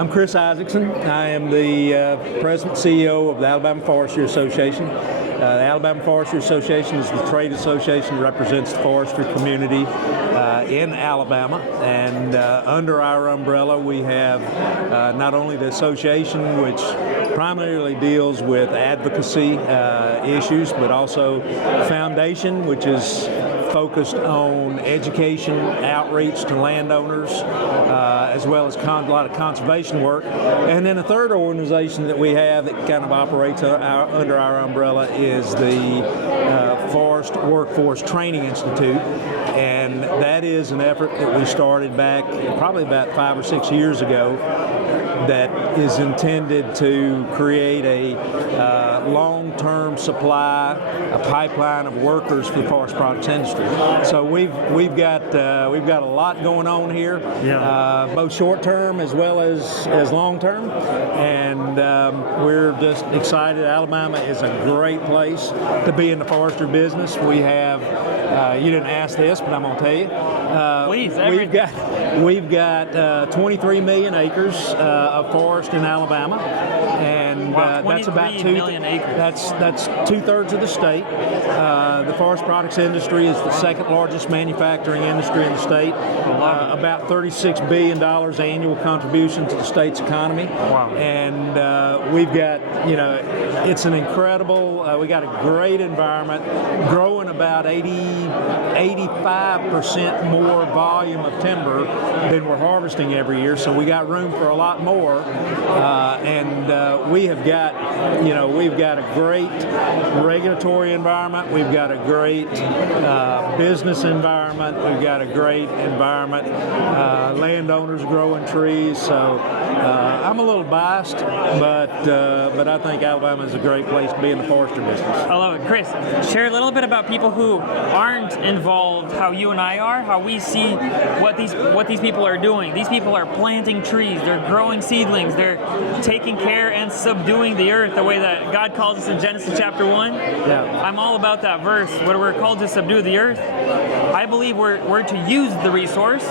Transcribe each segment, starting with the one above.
I'm Chris Isaacson. I am the President and CEO of the Alabama Forestry Association. The Alabama Forestry Association is the trade association that represents the forestry community in Alabama. And under our umbrella, we have not only the association, which primarily deals with advocacy issues, but also foundation, which is focused on education, outreach to landowners, as well as a lot of conservation work. And then a third organization that we have that kind of operates under our umbrella is the Forest Workforce Training Institute. And that is an effort that we started back probably about 5 or 6 years ago that is intended to create a long-term supply, a pipeline of workers for the forest products industry. So we've got a lot going on here, both short-term as well as long-term, and we're just excited. Alabama is a great place to be in the forestry business. We have, you didn't ask this, but I'm going to tell you. Please, we've got 23 million acres of forest in Alabama, and that's about 2 million acres. That's 2/3 of the state. The forest products industry is the second largest manufacturing industry in the state. About $36 billion annual contribution to the state's economy. Wow. And we've got, it's an incredible, we got a great environment, growing about 85% more volume of timber than we're harvesting every year. So we got room for a lot more. And we have got, we've got a great regulatory environment. We've got a great business environment. We've got a great environment. Landowners growing trees. So I'm a little biased, but I think Alabama is a great place to be in the forestry business. I love it. Chris, share a little bit about people who aren't involved, how you and I are, how we see what these people are doing. These people are planting trees. They're growing seedlings. They're taking care and subduing the earth the way that God calls us in Genesis chapter 1. Yeah. I'm all about that verse, where we're called to subdue the earth. I believe we're to use the resource,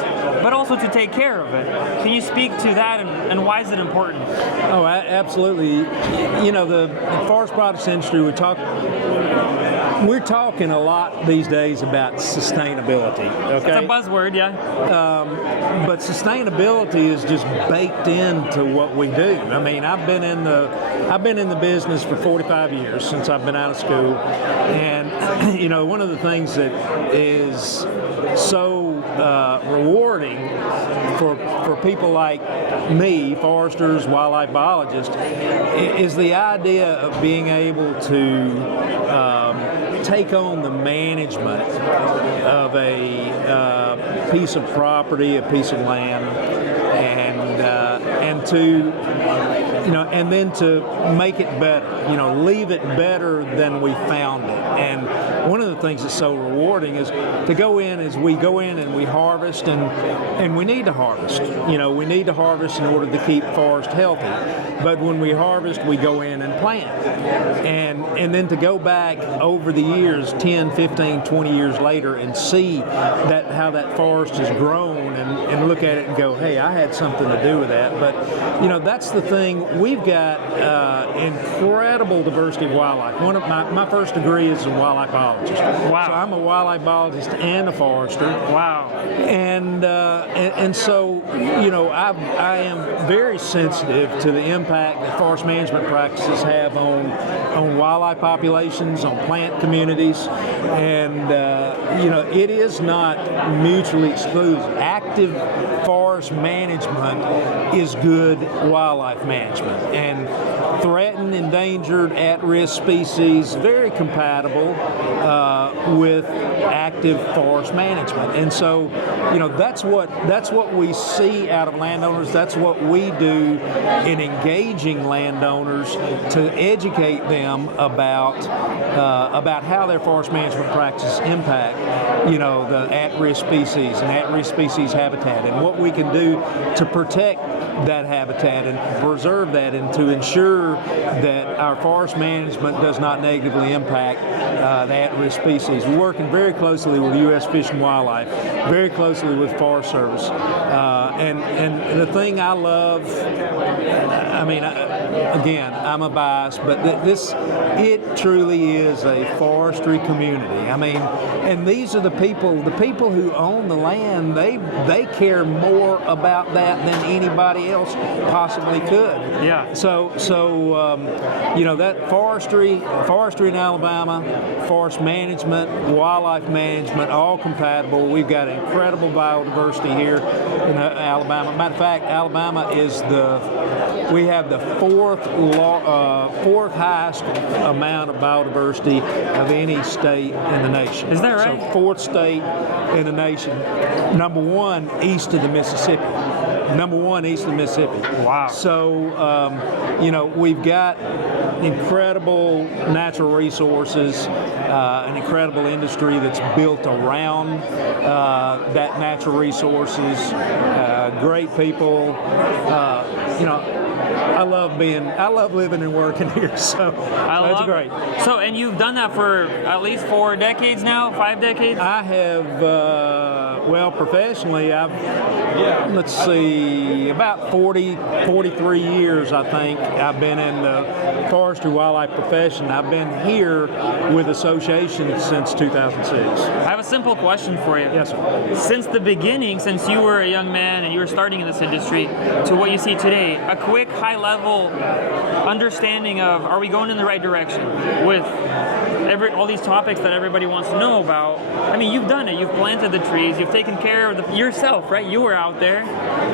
but also to take care of it. Can you speak to that, and why is it important? Oh, absolutely. The forest products industry, we're talking a lot these days about sustainability. Okay, it's a buzzword, yeah. But sustainability is just baked into what we do. I mean, I've been in the business for 45 years, since I've been out of school, and one of the things that is so rewarding for people like me, foresters, wildlife biologists, is the idea of being able to take on the management of a piece of property, a piece of land, and to and then to make it better, leave it better than we found it. And one of the things that's so rewarding is to go in and we harvest, and we need to harvest. We need to harvest in order to keep forest healthy. But when we harvest, we go in and plant. And then to go back over the years, 10, 15, 20 years later, and see how that forest has grown, and look at it and go, hey, I had something to do with that. But that's the thing. We've got incredible diversity of wildlife. One of my first degree is a wildlife biologist. Wow. So I'm a wildlife biologist and a forester. Wow. And so I am very sensitive to the impact that forest management practices have on wildlife populations, on plant communities, and it is not mutually exclusive. Active forest management is good wildlife management, and threatened, endangered, at-risk species very compatible with active forest management. And so that's what we see out of landowners. That's what we do in engaging landowners to educate them about how their forest management practices impact the at-risk species and at-risk species habitat, and what we can do to protect that habitat and preserve that, and to ensure that our forest management does not negatively impact the at-risk species. We're working very closely with U.S. Fish and Wildlife, very closely with Forest Service, and the thing I love, I mean, again, I'm a bias, but it truly is a forestry community. I mean, and these are the people who own the land. They care more about that than anybody else possibly could. Yeah. So that forestry in Alabama, forest management, wildlife management, all compatible. We've got incredible biodiversity here in Alabama. Matter of fact, Alabama is we have the fourth highest amount of biodiversity of any state in the nation. Is that right? So fourth state in the nation. Number one east of the Mississippi. Wow. So, we've got incredible natural resources, an incredible industry that's built around that natural resources, great people. I love living and working here, so that's great. So, and you've done that for at least 4 decades now, 5 decades? I have, professionally, let's see, about 43 years, I think, I've been in the forestry wildlife profession. I've been here with the association since 2006. I have a simple question for you. Yes, sir. Since the beginning, since you were a young man and you were starting in this industry, to what you see today, a quick high-level understanding of, are we going in the right direction with all these topics that everybody wants to know about? I mean, you've done it. You've planted the trees. You've taken care of yourself, right? You were out there.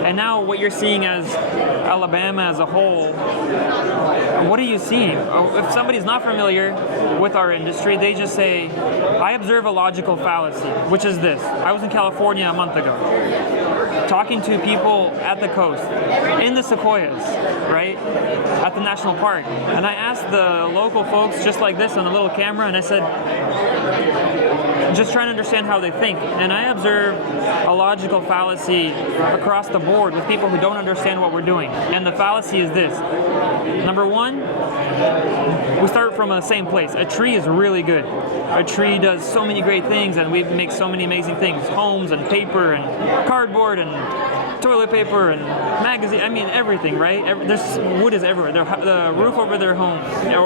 And now what you're seeing as Alabama as a whole, what are you seeing? If somebody's not familiar with our industry, they just say, I observe a logical fallacy, which is this. I was in California a month ago, talking to people at the coast, in the sequoias, right, at the national park. And I asked the local folks, just like this on a little camera, and I said, just trying to understand how they think. And I observe a logical fallacy across the board with people who don't understand what we're doing. And the fallacy is this. Number one, we start from the same place. A tree is really good. A tree does so many great things, and we make so many amazing things. Homes and paper and cardboard and toilet paper and magazine. I mean, everything, right? There's wood is everywhere. The roof over their home,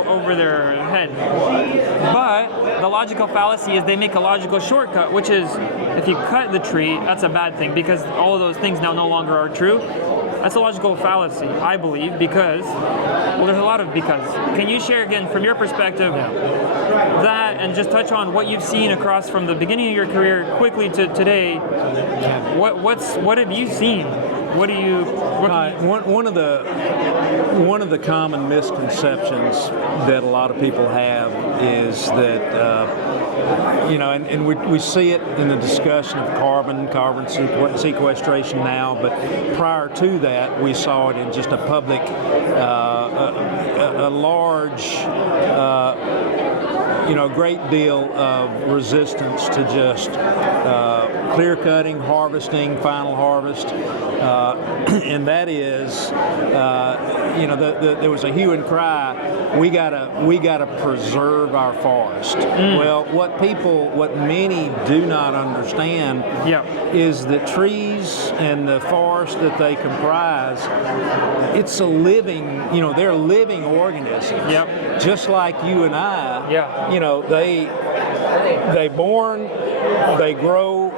over their head. But the logical fallacy is they make a logical shortcut, which is if you cut the tree, that's a bad thing because all of those things now no longer are true. That's a logical fallacy, I believe, because, well, there's a lot of because. Can you share again from your perspective that and just touch on what you've seen across from the beginning of your career quickly to today? What have you seen? One of the common misconceptions that a lot of people have is that and we see it in the discussion of carbon sequestration now, but prior to that, we saw it in just a public, a large, great deal of resistance to just clear cutting, harvesting, final harvest, and that is, there was a hue and cry. We gotta preserve our forest. Well, what many do not understand is that trees and the forest that they comprise, it's a living, they're living organisms. Yep. Just like you and I. Yeah. They born, they grow,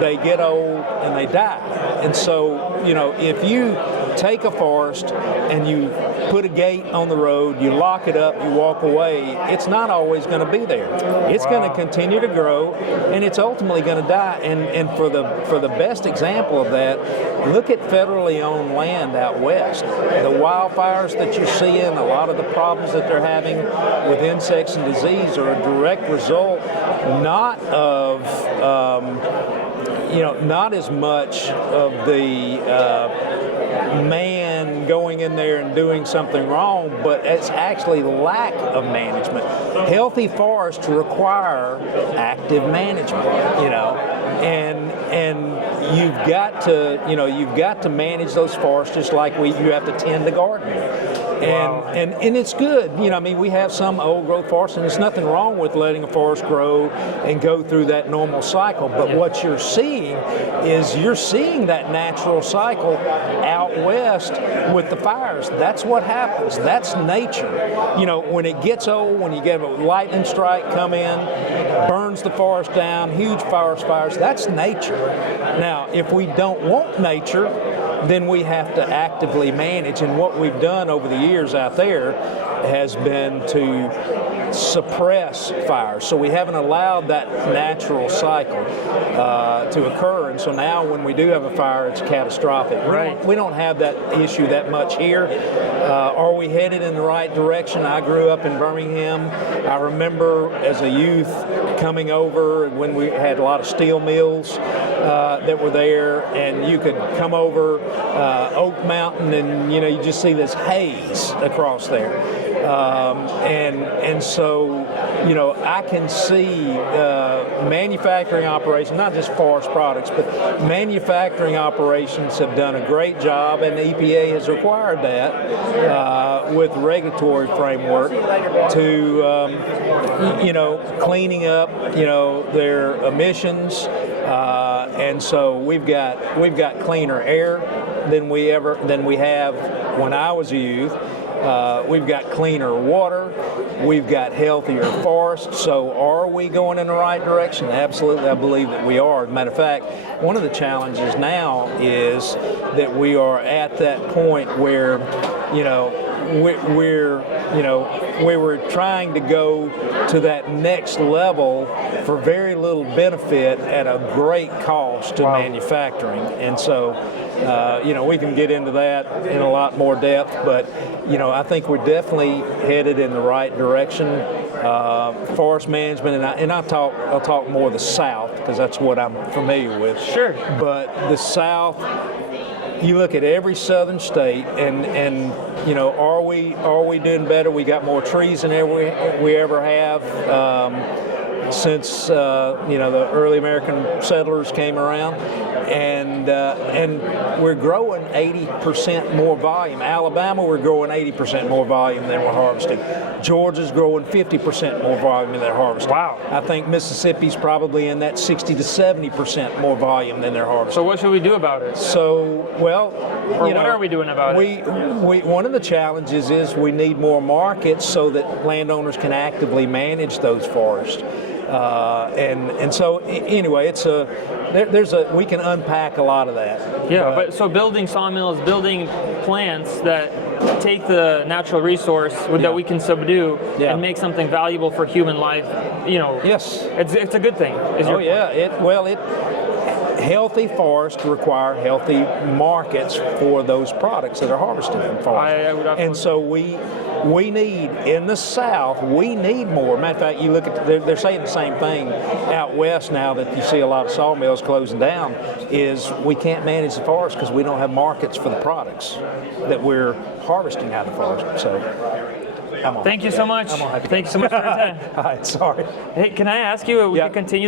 they get old, and they die. And so, if you take a forest and you put a gate on the road, you lock it up, you walk away, it's not always going to be there. It's going to continue to grow, and it's ultimately going to die. And for the best example of that, look at federally owned land out west. The wildfires that you're seeing, a lot of the problems that they're having with insects and disease are a direct result not of not as much of the man going in there and doing something wrong, but it's actually lack of management. Healthy forests require active management, and you've got to manage those forests just like you have to tend the garden. And it's good. I mean, we have some old growth forests, and there's nothing wrong with letting a forest grow and go through that normal cycle. But what you're seeing is that natural cycle out west with the fires. That's what happens. That's nature. When it gets old, when you get a lightning strike come in, burns the forest down, huge forest fires, that's nature. Now, if we don't want nature, then we have to actively manage. And what we've done over the years out there has been to suppress fires. So we haven't allowed that natural cycle to occur. And so now when we do have a fire, it's catastrophic. Right. We don't have that issue that much here. Are we headed in the right direction? I grew up in Birmingham. I remember as a youth coming over when we had a lot of steel mills that were there, and you could come over Oak Mountain and you just see this haze across there. And so I can see manufacturing operations, not just forest products, but manufacturing operations have done a great job, and the EPA has required that with regulatory framework to cleaning up their emissions, and so we've got cleaner air than we have when I was a youth. We've got cleaner water. We've got healthier forests. So are we going in the right direction? Absolutely, I believe that we are. As a matter of fact, one of the challenges now is that we are at that point where, we were trying to go to that next level for very little benefit at a great cost to manufacturing. And so, we can get into that in a lot more depth, but, I think we're definitely headed in the right direction. Forest management, and I'll talk more of the South because that's what I'm familiar with. Sure. But the South, you look at every southern state, and are we doing better? We got more trees than we ever have since the early American settlers came around, and we're growing 80% more volume. Alabama, we're growing 80% more volume than we're harvesting. Georgia's growing 50% more volume than they're harvesting. Wow. I think Mississippi's probably in that 60 to 70% more volume than they're harvesting. So what should we do about it? So, what are we doing about it? One of the challenges is we need more markets so that landowners can actively manage those forests. And so anyway, we can unpack a lot of that. Yeah, but so building sawmills, building plants that take the natural resource that we can subdue and make something valuable for human life. Yes, it's a good thing. Healthy forests require healthy markets for those products that are harvested from forests. And so we need, in the South, we need more. Matter of fact, you look at, they're saying the same thing out west now that you see a lot of sawmills closing down, is we can't manage the forest because we don't have markets for the products that we're harvesting out of the forest. So, thank you so much. Thank you so much for your time. All right, sorry. Hey, can I ask you, we could continue